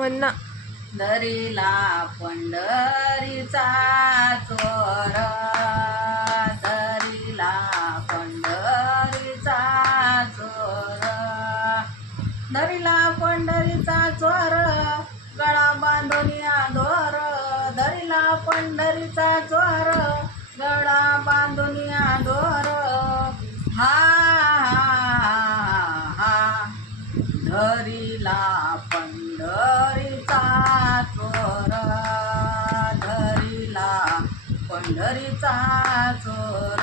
म्हणा दरीला पंढरीचा चोर, दरीला पंढरीचा चोर, दरीला पंढरीचा चोर, गळा बांधून दोर, दरीला पंढरीचा चोर, गळा बांधून दोर, हा धरीला पंढरीचा चोर, धरीला पंढरीचा चोर,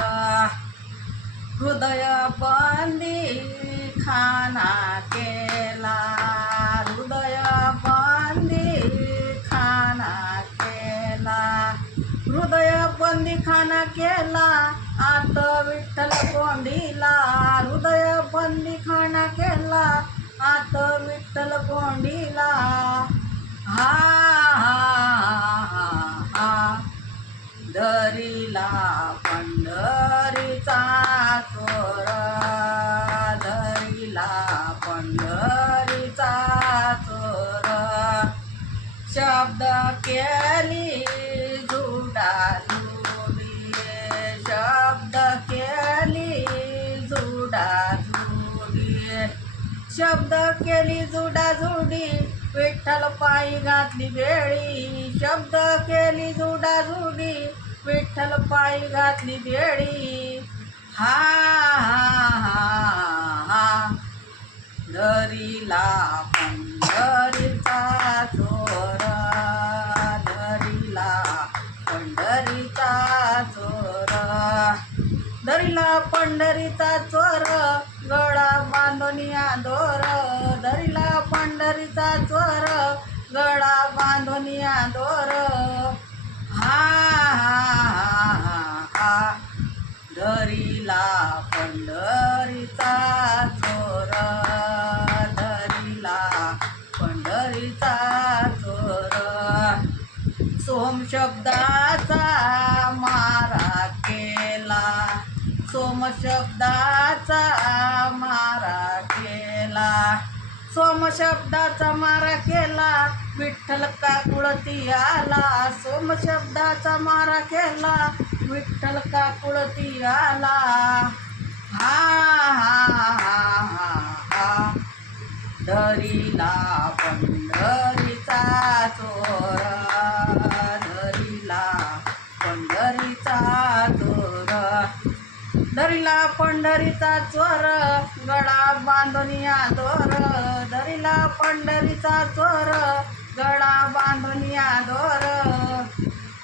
हृदय बंदी खाना केला, हृदय बंदी खाना केला, हृदय बंदी खाना केला, आत विठ्ठल कोंडीला, हृदय बंदी खाना केला, आत विठ्ठल कोंडीला, हा धरीला पंढरीचा चोर, धरीला पंढरीचा चोर, शब्द केली जुडाजुडी, शब्द केली जुडाजुडी, शब्द केली जुडाजुडी, विठ्ठल पायी घातली बेडी, शब्द केली जुडाजुडी, विठ्ठल पायी घातली बेडी, हा धरीला पंढरीचा चोर, धरीला पंढरीचा चोर, धरीला पंढरीचा चोर, गळा बांधून दोर, धरीला पंढरीचा चोर, गळा बांधून दोर, हा धरीला पंढरीचा चोर, धरीला पंढरीचा चोर, सोम शब्दाचा मारा केला, सोम शब्दाचा मारा केला, सोम शब्दाचा मारा केला, विठ्ठल का कुळती आला, सोम शब्दाचा मारा केला, विठ्ठल का कुळती आला, हा धरीला पंढरीचा चोर, धरीला पंढरीचा चोर, धरीला पंढरीचा चोर, गळा बांधून दोर, धरीला पंढरीचा चोर, गळा बांधून दोर,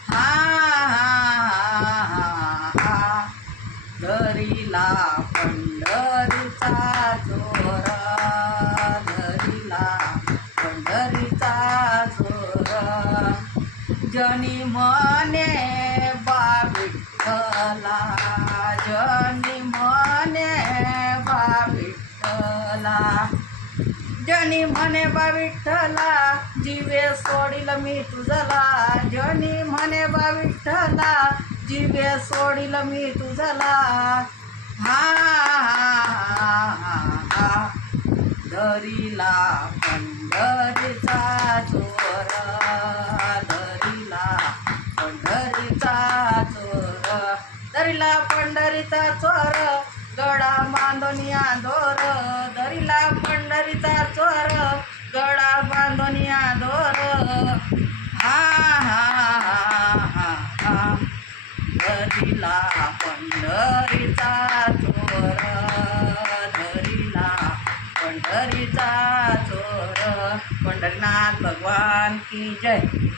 हा धरीला पंढरीचा चोर, धरीला पंढरीचा चोर, जनी म्हणे बा विठ्ठला, जनी म्हणे बा विठ्ठला, जनी म्हणे बा विठ्ठला, जीवे सोडील मी तुझला, जनी म्हणे बा विठ्ठला, जीवे सोडील मी तुझला, हा धरीला पंढरीचा चोर, धरीला पंढरीचा चोर, धरीला पंढरीचा चोर, गळा बांधून दोर, धरीला पंढरीचा चोर, गळा बांधून दोर, हा धरीला पंढरीचा चोर, धरीला पंढरीचा चोर, पंढरीनाथ भगवान की जय।